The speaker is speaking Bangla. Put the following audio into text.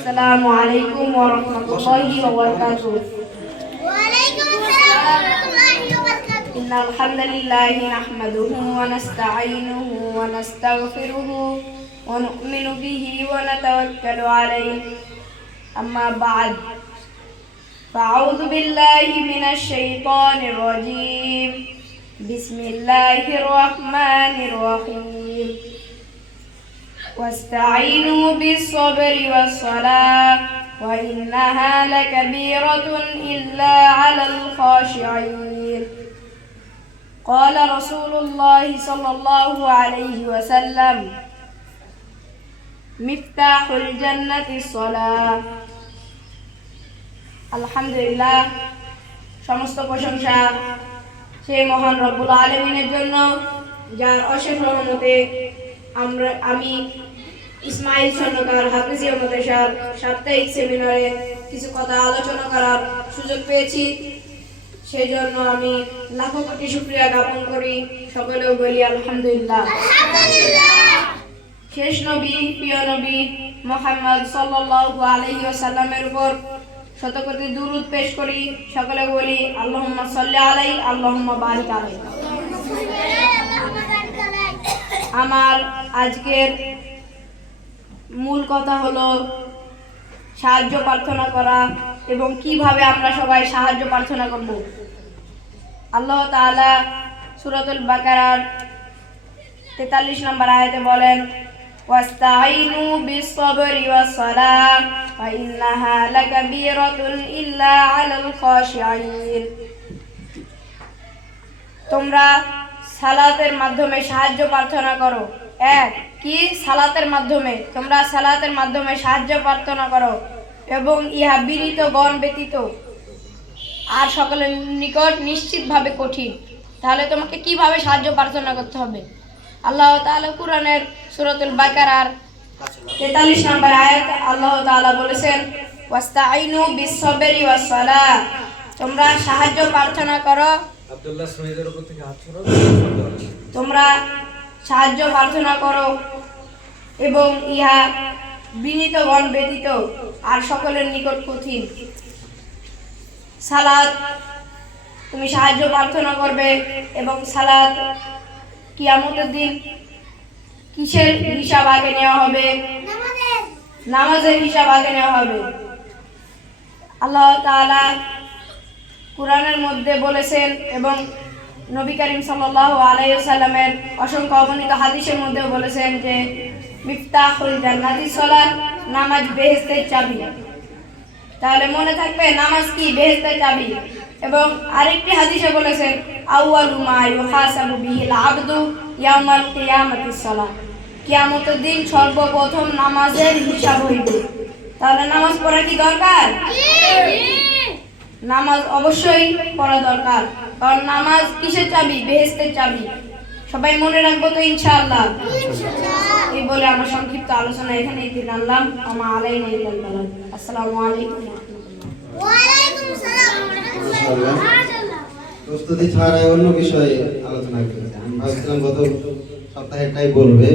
السلام عليكم ورحمة الله وبركاته. وعليكم السلام ورحمة الله وبركاته. إن الحمد لله نحمده ونستعينه ونستغفره ونؤمن به ونتوكل عليه. أما بعد، فأعوذ بالله من الشيطان الرجيم. بسم الله الرحمن الرحيم. واستعينوا بالصبر والصلاة وإنها لكبيرة إلا على الخاشعين. قال رسول الله صلى الله عليه وسلم: مفتاح الجنة الصلاة. আলহামদুলিল্লাহ, সমস্ত প্রশংসা সেই মহান রব্বুল আলামিনের জন্য, যার অশেষ রহমতে আমি ইসমাইল স্বর্ণকার হাফিজিয়া মাদ্রাসার সাপ্তাহিক সেমিনারে কিছু কথা আলোচনা করার সুযোগ পেয়েছি। সেই জন্য আমি লাখো কোটি শুকরিয়া জ্ঞাপন করি। সকলেও বলি আলহামদুলিল্লাহ। শেষ নবী, প্রিয় নবী মুহাম্মদ সাল্লাল্লাহু আলাইহি ওয়াসাল্লামের উপর শতকোটি দুরূদ পেশ করি। সকলে বলি আল্লাহুম্মা সাল্লি আলাইহি আল্লাহুম্মা বারিক আলাইহি। আমার আজকের মূল কথা হলো সাহায্য প্রার্থনা করা এবং কিভাবে আমরা সবাই সাহায্য প্রার্থনা করব। আল্লাহ তাআলা সূরাতুল বাকারার 43 নম্বর আয়াতে বলেন, ওয়াস্তাঈনু বিস-সাবরি ওয়াস-সালাহ ওয়া ইন্নাহা লাকাবীরাতুন ইল্লা আলাল খাশিঈন। তোমরা সালাতের মাধ্যমে সাহায্য প্রার্থনা করো। কি সালাতের মাধ্যমে? তোমরা সালাতের মাধ্যমে সাহায্য প্রার্থনা করো এবং ইহা বিনীত গণ ব্যতীত আর সকলের নিকট নিশ্চিতভাবে কঠিন। তাহলে তোমাকে কিভাবে সাহায্য প্রার্থনা করতে হবে? আল্লাহ তাআলা কুরআনের সূরাতুল বাকারার 43 নম্বর আয়াত আল্লাহ তাআলা বলেছেন, ওয়াস্তাঈনু বিস-সাবরি ওয়াস-সালাহ। তোমরা সাহায্য প্রার্থনা করো। আব্দুল্লাহ শহীদের উপর থেকে হাত সরাও। তোমরা সাহায্য প্রার্থনা করো এবং ইহা বিনীতগণ ব্যতীত আর সকলের নিকট কঠিন। সালাত, তুমি সাহায্য প্রার্থনা করবে এবং সালাত কিয়ামতের দিন কিসের হিসাব আগে নেওয়া হবে? নামাজের হিসাব আগে নেওয়া হবে। আল্লাহ তাআলা কুরআনের মধ্যে বলেছেন এবং নবী করিম সাল্লাল্লাহু আলাইহি ওয়াসাল্লামের অসংখ্য অগণিত হাদিসের মধ্যেও বলেছেন যে মিফতাহুল জান্নাতিস সালাত, নামাজ বেহেশতের চাবি। তাহলে মনে থাকবে নামাজ কি? বেহেশতের চাবি। এবং আরেকটি হাদিসে বলেছেন, আউয়ালু মা ইউহাসাবু বিহিল আবদু ইয়াউমাল কিয়ামাতিস সালাত। কিয়ামতের দিন সর্বপ্রথম নামাজের হিসাব হইবে। তাহলে নামাজ পড়া কি দরকার? নামাজ অবশ্যই পড়া দরকার, কারণ নামাজ কিসের চাবি? বেহেশতের চাবি। সবাই মনে রাখবো তো ইনশাআল্লাহ। এই বলে আমার সংক্ষিপ্ত আলোচনা এখানেই বিরামলাম। আমা আলাইনা ইল্লাল বালাগ। আসসালামু আলাইকুম ওয়া রাহমাতুল্লাহ। ওয়া আলাইকুম আসসালাম ওয়া রাহমাতুল্লাহ। মাশাআল্লাহ। প্রস্তুতি ছাড়াই অন্য বিষয়ে আলোচনা করতে আমি ভাবছিলাম গত সপ্তাহে এটাই বলবে।